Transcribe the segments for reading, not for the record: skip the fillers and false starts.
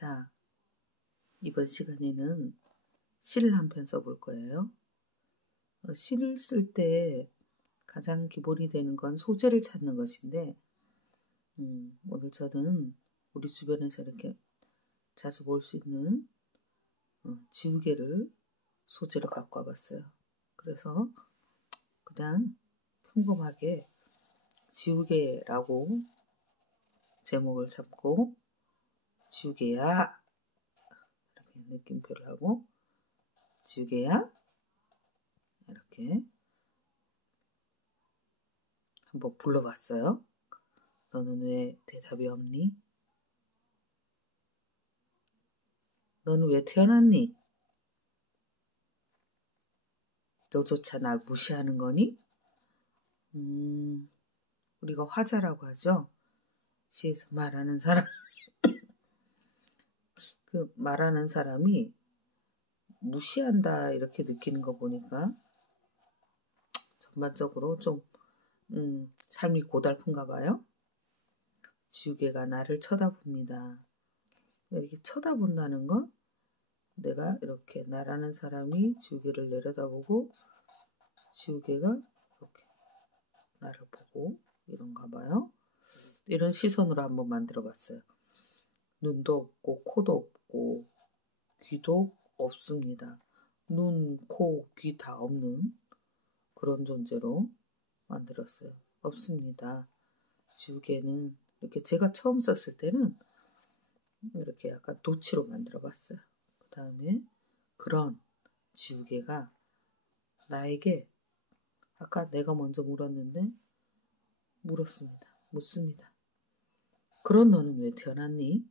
자, 이번 시간에는 시를 한 편 써볼 거예요. 시를 쓸 때 가장 기본이 되는 건 소재를 찾는 것인데, 오늘 저는 우리 주변에서 이렇게 자주 볼 수 있는 지우개를 소재로 갖고 와봤어요. 그래서 그냥 평범하게 지우개라고 제목을 잡고, 지우개야 이렇게 느낌표를 하고, 지우개야 이렇게 한번 불러봤어요. 너는 왜 대답이 없니? 너는 왜 태어났니? 너조차 날 무시하는 거니? 우리가 화자라고 하죠. 시에서 말하는 사람. 그 말하는 사람이 무시한다 이렇게 느끼는 거 보니까 전반적으로 좀 삶이 고달픈가 봐요. 지우개가 나를 쳐다봅니다. 이렇게 쳐다본다는 건 내가 이렇게 나라는 사람이 지우개를 내려다보고 지우개가 이렇게 나를 보고 이런가 봐요. 이런 시선으로 한번 만들어 봤어요. 눈도 없고 코도 없고 귀도 없습니다. 눈, 코, 귀 다 없는 그런 존재로 만들었어요. 없습니다. 지우개는 이렇게 제가 처음 썼을 때는 이렇게 약간 도치로 만들어 봤어요. 그 다음에 그런 지우개가 나에게 아까 내가 먼저 묻습니다. 그런 너는 왜 태어났니?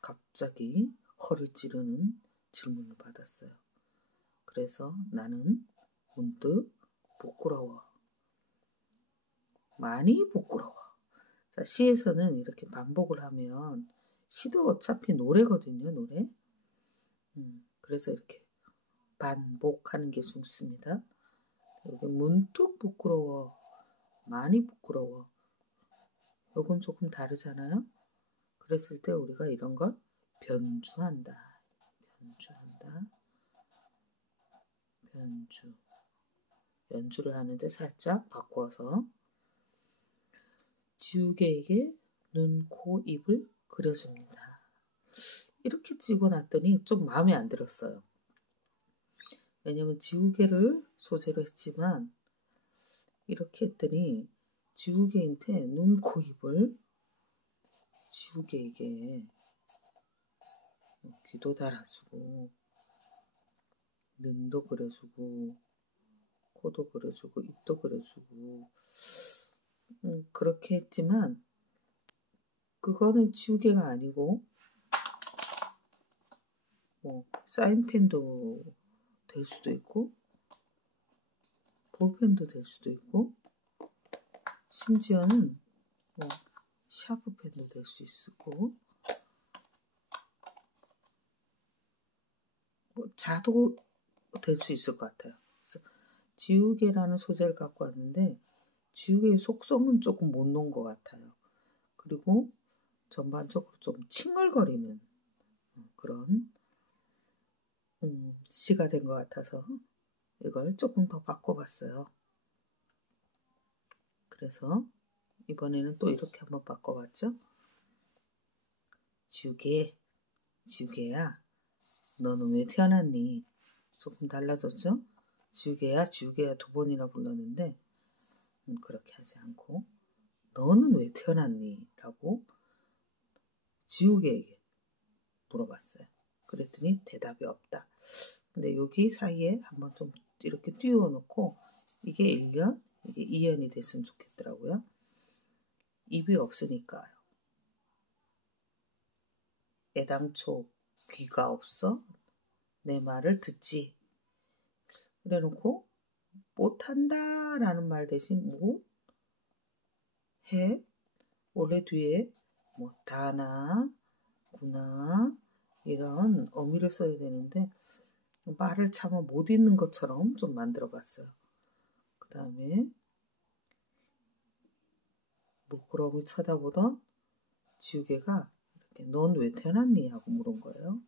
갑자기 허를 찌르는 질문을 받았어요. 그래서 나는 문득 부끄러워. 많이 부끄러워. 자, 시에서는 이렇게 반복을 하면 시도 어차피 노래거든요, 노래. 그래서 이렇게 반복하는 게 좋습니다. 여기 문득 부끄러워. 많이 부끄러워. 요건 조금 다르잖아요. 그랬을 때 우리가 이런 걸 변주한다. 연주를 하는데 살짝 바꿔서 지우개에게 눈, 코, 입을 그려줍니다. 이렇게 찍어놨더니 좀 마음에 안 들었어요. 왜냐면 지우개를 소재로 했지만 이렇게 했더니 지우개한테 눈, 코, 입을 지우개에게 귀도 달아주고 눈도 그려주고 코도 그려주고 입도 그려주고 그렇게 했지만 그거는 지우개가 아니고 사인펜도 될 수도 있고 볼펜도 될 수도 있고 심지어는 샤프펜도 될 수 있고 자도 될 수 있을 것 같아요. 그래서 지우개라는 소재를 갖고 왔는데 지우개의 속성은 조금 못 놓은 것 같아요. 그리고 전반적으로 좀 칭얼거리는 그런 시가 된 것 같아서 이걸 조금 더 바꿔봤어요. 그래서 이번에는 또 이렇게 한번 바꿔봤죠. 지우개야, 너는 왜 태어났니? 조금 달라졌죠? 지우개야 두 번이나 불렀는데 그렇게 하지 않고 너는 왜 태어났니? 라고 지우개에게 물어봤어요. 그랬더니 대답이 없다. 근데 여기 사이에 한번 좀 이렇게 띄워놓고 이게 1년, 이게 2년이 됐으면 좋겠더라고요. 입이 없으니까요. 애당초 귀가 없어 내 말을 듣지. 그래놓고 못한다 라는 말 대신 해 원래 뒤에 못하나 구나 이런 어미를 써야 되는데 말을 차마 못 읽는 것처럼 좀 만들어 봤어요. 그 다음에 물끄러미 쳐다보던 지우개가 넌 왜 태어났니? 하고 물은 거예요.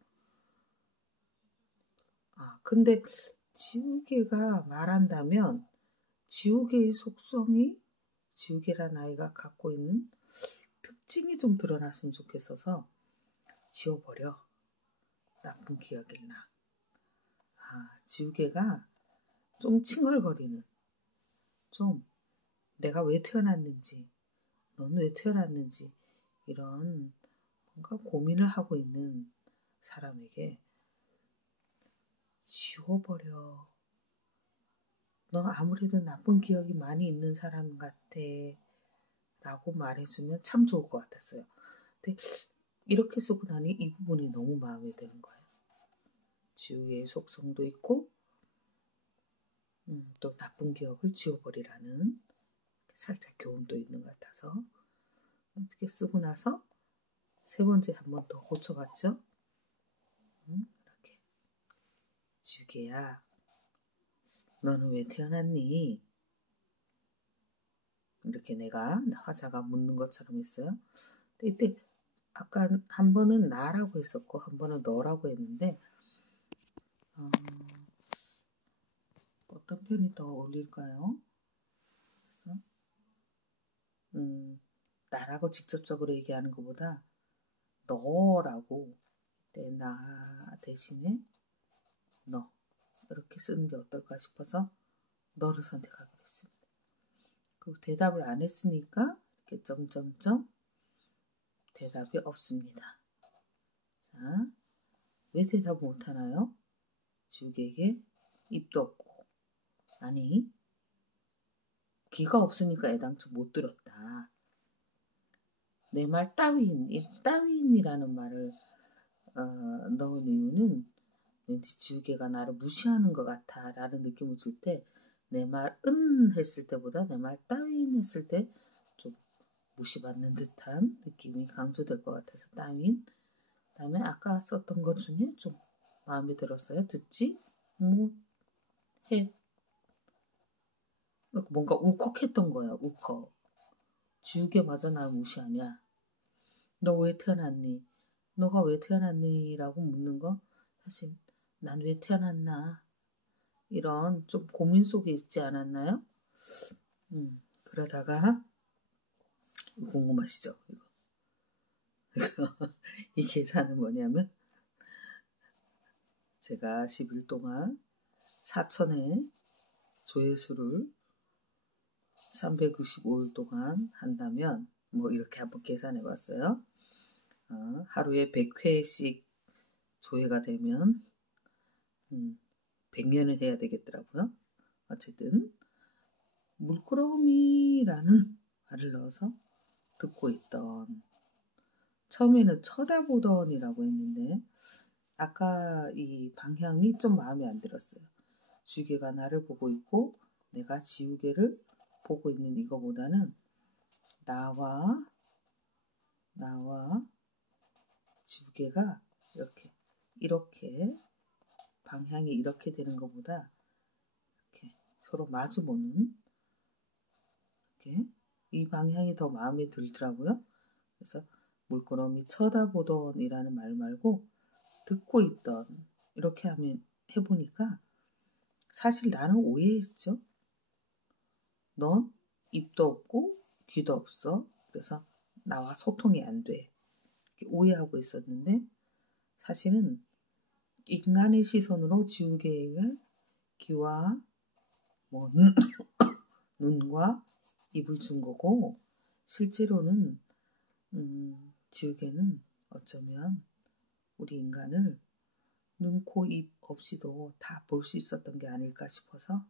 근데 지우개가 말한다면 지우개의 속성이 지우개란 아이가 갖고 있는 특징이 좀 드러났으면 좋겠어서 지워버려. 나쁜 기억일 나. 지우개가 좀 칭얼거리는, 좀 내가 왜 태어났는지, 넌 왜 태어났는지 이런 뭔가 고민을 하고 있는 사람에게 지워버려. 너 아무래도 나쁜 기억이 많이 있는 사람 같아. 라고 말해주면 참 좋을 것 같았어요. 근데 이렇게 쓰고 나니 이 부분이 너무 마음에 드는 거예요. 지우개의 속성도 있고 또 나쁜 기억을 지워버리라는 살짝 교훈도 있는 것 같아서 이렇게 쓰고 나서 세 번째 한 번 더 고쳐봤죠. 이렇게 지우개야, 너는 왜 태어났니? 이렇게 내가 화자가 묻는 것처럼 했어요. 근데 이때 아까 한 번은 나라고 했었고 한 번은 너라고 했는데 어떤 편이 더 어울릴까요? 그래서 나라고 직접적으로 얘기하는 것보다 너라고 나 대신에 너 이렇게 쓰는 게 어떨까 싶어서 너를 선택하기로 했습니다. 그리고 대답을 안 했으니까 이렇게 점점점 대답이 없습니다. 자, 왜 대답 못 하나요? 지우개에게 입도 없고, 아니 귀가 없으니까 애당초 못 들었다. 내 말 따윈, 이 따윈이라는 말을 넣은 이유는 왠지 지우개가 나를 무시하는 것 같아 라는 느낌을 줄 때 내 말 했을 때보다 내 말 따윈 했을 때 좀 무시받는 듯한 느낌이 강조될 것 같아서 따윈. 그 다음에 아까 썼던 것 중에 좀 마음에 들었어요. 듣지 못해. 뭔가 울컥했던 거야. 울컥. 지우개마저 날 무시하냐. 너 왜 태어났니? 너가 왜 태어났니? 라고 묻는 거 사실 난 왜 태어났나? 이런 좀 고민 속에 있지 않았나요? 그러다가 궁금하시죠? 이 계산은 뭐냐면 제가 10일 동안 4천의 조회수를 365일 동안 한다면 이렇게 한번 계산해 봤어요. 하루에 100회씩 조회가 되면 100년을 해야 되겠더라고요. 어쨌든 물끄러미라는 말을 넣어서 듣고 있던, 처음에는 쳐다보던이라고 했는데 아까 이 방향이 좀 마음에 안 들었어요. 지우개가 나를 보고 있고 내가 지우개를 보고 있는 이거보다는 나와 지우개가 이렇게 방향이 이렇게 되는 것보다 이렇게 서로 마주보는 이렇게 이 방향이 더 마음에 들더라고요. 그래서 물끄러미 쳐다보던 이라는 말 말고 듣고 있던 이렇게 해보니까 사실 나는 오해했죠. 넌 입도 없고 귀도 없어. 그래서 나와 소통이 안 돼. 이렇게 오해하고 있었는데 사실은 인간의 시선으로 지우개에게 귀와 눈과 입을 준 거고 실제로는 지우개는 어쩌면 우리 인간을 눈, 코, 입 없이도 다 볼 수 있었던 게 아닐까 싶어서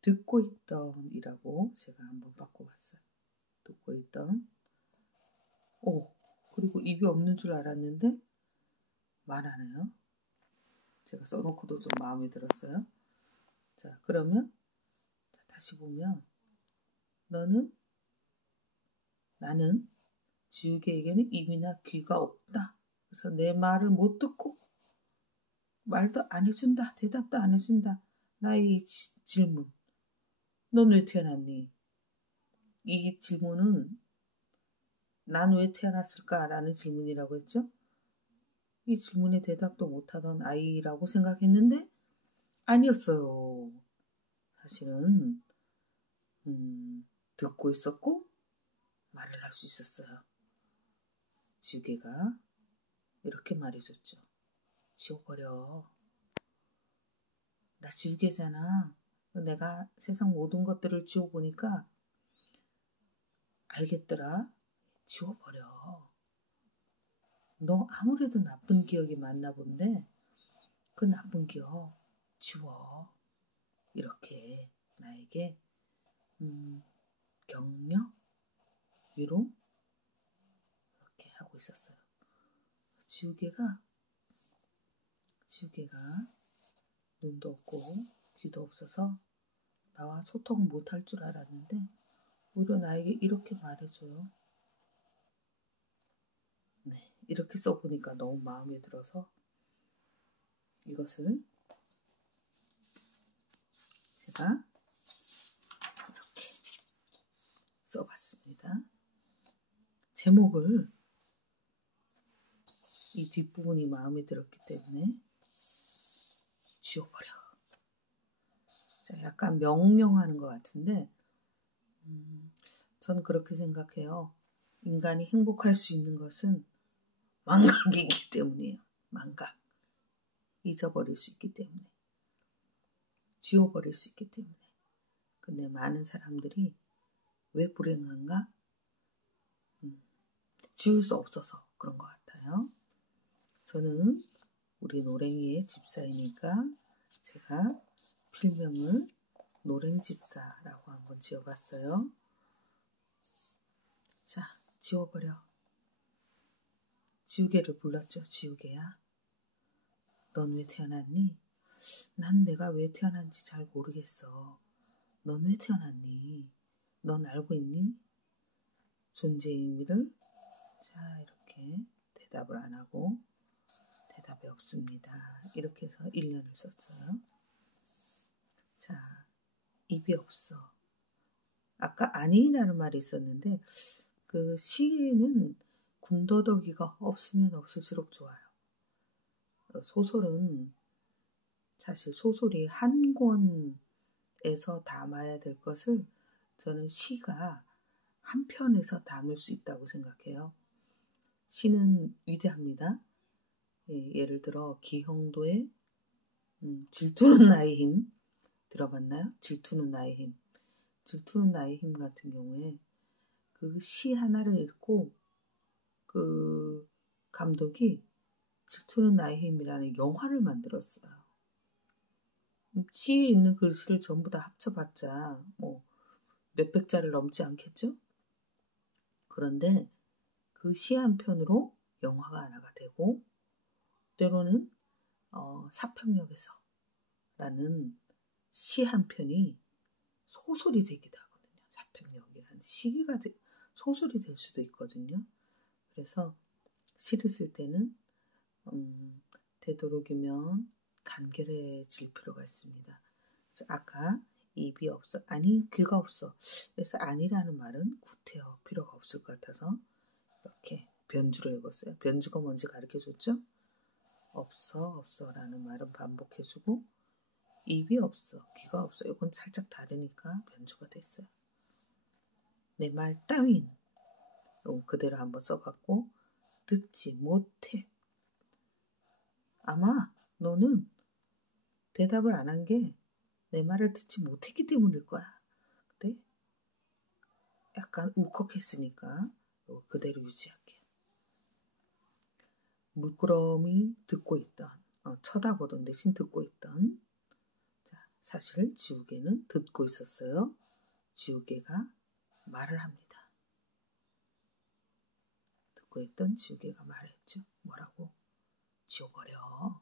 듣고 있던 이라고 제가 한번 바꿔봤어요. 듣고 있던. 그리고 입이 없는 줄 알았는데 말하네요. 제가 써놓고도 좀 마음에 들었어요. 자, 그러면 다시 보면 나는 지우개에게는 입이나 귀가 없다. 그래서 내 말을 못 듣고 말도 안 해준다. 대답도 안 해준다. 나의 이 질문. 넌 왜 태어났니? 이 질문은 난 왜 태어났을까? 라는 질문이라고 했죠. 이 질문에 대답도 못하던 아이라고 생각했는데 아니었어요. 사실은 듣고 있었고 말을 할 수 있었어요. 지우개가 이렇게 말해줬죠. 지워버려. 나 지우개잖아. 내가 세상 모든 것들을 지워보니까 알겠더라. 지워버려. 너 아무래도 나쁜 기억이 많나 본데 그 나쁜 기억 지워. 이렇게 나에게 격려, 위로 이렇게 하고 있었어요. 지우개가 눈도 없고 귀도 없어서 나와 소통을 못할 줄 알았는데 오히려 나에게 이렇게 말해줘요. 네, 이렇게 써보니까 너무 마음에 들어서 이것을 제가 이렇게 써봤습니다. 제목을 이 뒷부분이 마음에 들었기 때문에 지워버려. 자, 약간 명령하는 것 같은데 저는 그렇게 생각해요. 인간이 행복할 수 있는 것은 망각이기 때문이에요. 망각. 잊어버릴 수 있기 때문에. 지워버릴 수 있기 때문에. 근데 많은 사람들이 왜 불행한가? 지울 수 없어서 그런 것 같아요. 저는 우리 노랭이의 집사이니까 제가 필명을 노랭집사라고 한번 지어봤어요. 자, 지워버려. 지우개를 불렀죠. 지우개야. 넌 왜 태어났니? 난 내가 왜 태어난지 잘 모르겠어. 넌 왜 태어났니? 넌 알고 있니? 존재의 의미를? 자, 이렇게 대답을 안 하고 대답이 없습니다. 이렇게 해서 1년을 썼어요. 자, 입이 없어. 아까 아니라는 말이 있었는데 그 시에는 군더더기가 없으면 없을수록 좋아요. 소설은 사실 소설이 한 권에서 담아야 될 것을 저는 시가 한 편에서 담을 수 있다고 생각해요. 시는 위대합니다. 예를 들어 기형도의 질투는 나의 힘 들어봤나요? 질투는 나의 힘. 질투는 나의 힘 같은 경우에 그 시 하나를 읽고 그 감독이 질투는 나의 힘이라는 영화를 만들었어요. 시에 있는 글씨를 전부 다 합쳐봤자 뭐 몇백 자를 넘지 않겠죠? 그런데 그 시 한 편으로 영화가 하나가 되고 때로는 사평역에서 라는 시 한 편이 소설이 되기도 하거든요. 사평역이라는 시가 소설이 될 수도 있거든요. 그래서 시를 쓸 때는 되도록이면 간결해질 필요가 있습니다. 그래서 아까 입이 없어, 아니 귀가 없어. 그래서 아니라는 말은 구태여 필요가 없을 것 같아서 이렇게 변주를 해봤어요. 변주가 뭔지 가르쳐줬죠? 없어라는 말은 반복해주고 입이 없어, 귀가 없어. 이건 살짝 다르니까 변주가 됐어요. 내 말 따윈 그대로 한번 써봤고 듣지 못해. 아마 너는 대답을 안 한 게 내 말을 듣지 못했기 때문일 거야. 근데 약간 울컥했으니까 그대로 유지할게요. 물끄러미 듣고 있던, 쳐다보던 대신 듣고 있던. 자, 사실 지우개는 듣고 있었어요. 지우개가 말을 합니다. 듣고 있던 지우개가 말했죠. 뭐라고? 지워버려.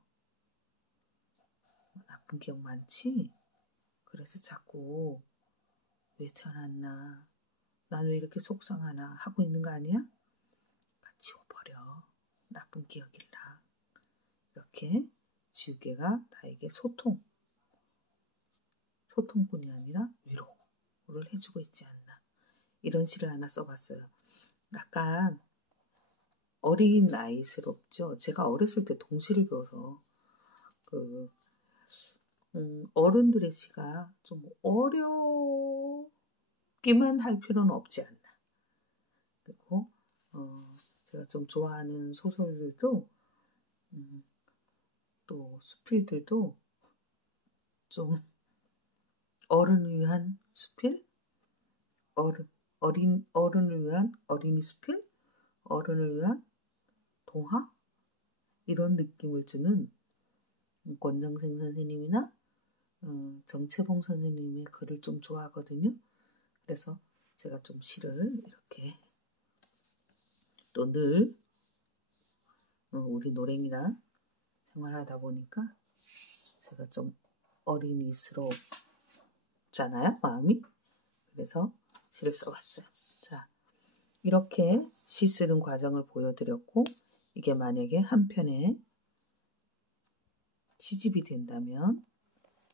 나쁜 기억 많지? 그래서 자꾸 왜 태어났나? 난 왜 이렇게 속상하나? 하고 있는 거 아니야? 지워버려. 나쁜 기억이라. 이렇게 지우개가 나에게 소통뿐이 아니라 위로를 해주고 있지 않나. 이런 시를 하나 써봤어요. 약간 어린 나이스럽죠. 제가 어렸을 때 동시를 배워서 그 어른들의 시가 좀 어렵기만 할 필요는 없지 않나. 그리고 제가 좀 좋아하는 소설들도 또 수필들도 좀 어른을 위한 수필, 어른을 위한 어린이 수필, 어른을 위한 동화 이런 느낌을 주는 권정생 선생님이나 정채봉 선생님의 글을 좀 좋아하거든요. 그래서 제가 좀 시를 이렇게 또 늘 우리 노랭이랑 생활하다 보니까 제가 좀 어린이스럽잖아요, 마음이. 그래서 시를 써왔어요. 자, 이렇게 시 쓰는 과정을 보여드렸고, 이게 만약에 한 편의 시집이 된다면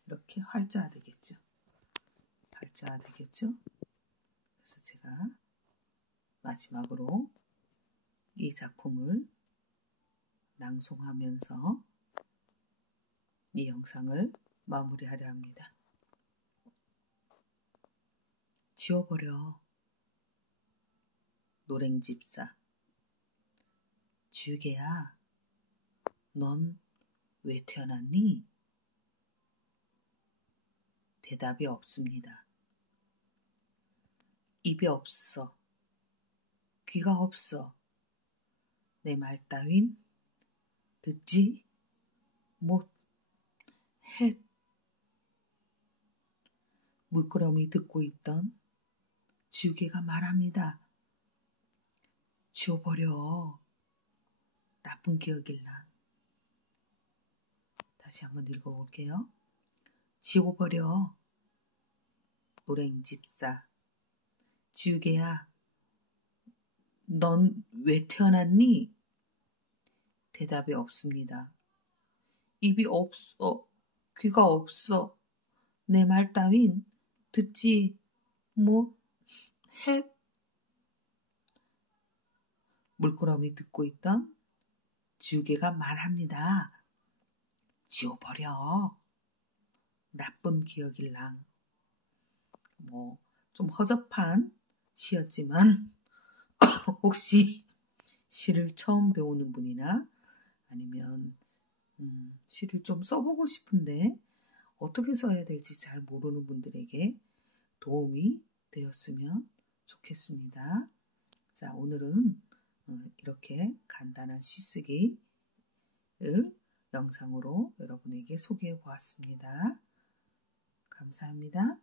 이렇게 활자되겠죠. 활자되겠죠. 그래서 제가 마지막으로 이 작품을 낭송하면서 이 영상을 마무리하려 합니다. 지워버려 노랭집사. 주개야, 넌 왜 태어났니? 대답이 없습니다. 입이 없어. 귀가 없어. 내 말 따윈 듣지 못해. 물끄러미 듣고 있던 지우개가 말합니다. 지워버려. 나쁜 기억일랑. 다시 한번 읽어볼게요. 지워버려. 노랭집사. 지우개야, 넌 왜 태어났니? 대답이 없습니다. 입이 없어. 귀가 없어. 내 말 따윈 듣지 못해. 물끄러미 듣고 있던 지우개가 말합니다. 지워버려. 나쁜 기억일랑. 좀 허접한 시였지만 혹시 시를 처음 배우는 분이나 아니면 시를 좀 써보고 싶은데 어떻게 써야 될지 잘 모르는 분들에게 도움이 되었으면 좋겠습니다. 자, 오늘은 이렇게 간단한 시쓰기를 영상으로 여러분에게 소개해 보았습니다. 감사합니다.